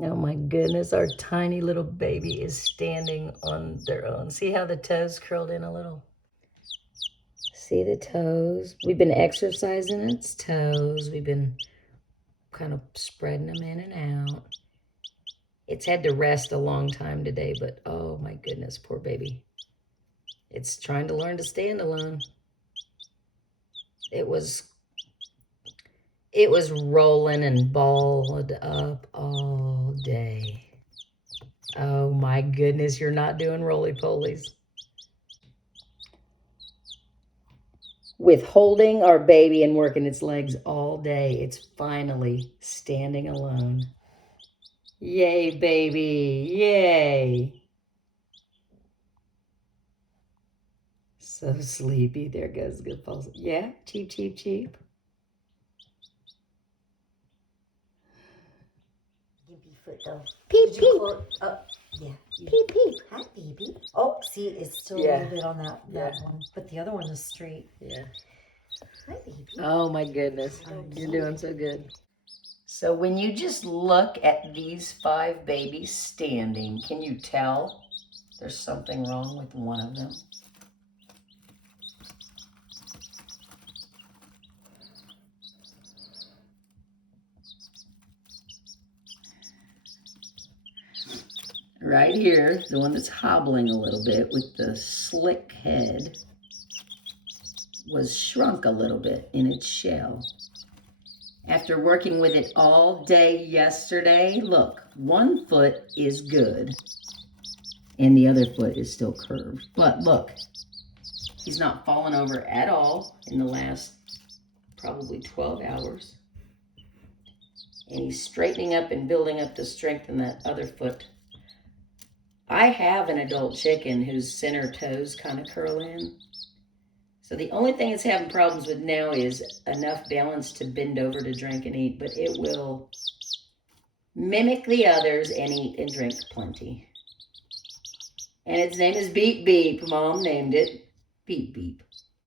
Oh my goodness, our tiny little baby is standing on their own. See how the toes curled in a little? See the toes? We've been exercising its toes. We've been kind of spreading them in and out. It's had to rest a long time today, but oh my goodness, poor baby. It's trying to learn to stand alone. It was rolling and balled up all day. Oh my goodness, you're not doing roly-polies. With holding our baby and working its legs all day, it's finally standing alone. Yay, baby, yay. So sleepy. There goes good falls. Yeah, cheep, cheep, cheep. Gimpy foot though. Peep, peep. Oh, yeah. Peep, peep. Hi, baby. Oh, see, it's still a little bit on that one, but the other one is straight. Yeah. Hi, baby. Oh my goodness, you're doing so good. So when you just look at these 5 babies standing, can you tell there's something wrong with one of them? Right here, the one that's hobbling a little bit with the slick head was shrunk a little bit in its shell. After working with it all day yesterday, look, one foot is good and the other foot is still curved. But look, he's not fallen over at all in the last probably 12 hours. And he's straightening up and building up the strength in that other foot. I have an adult chicken whose center toes kind of curl in. So the only thing it's having problems with now is enough balance to bend over to drink and eat, but it will mimic the others and eat and drink plenty. And its name is Beep Beep. Mom named it Beep Beep.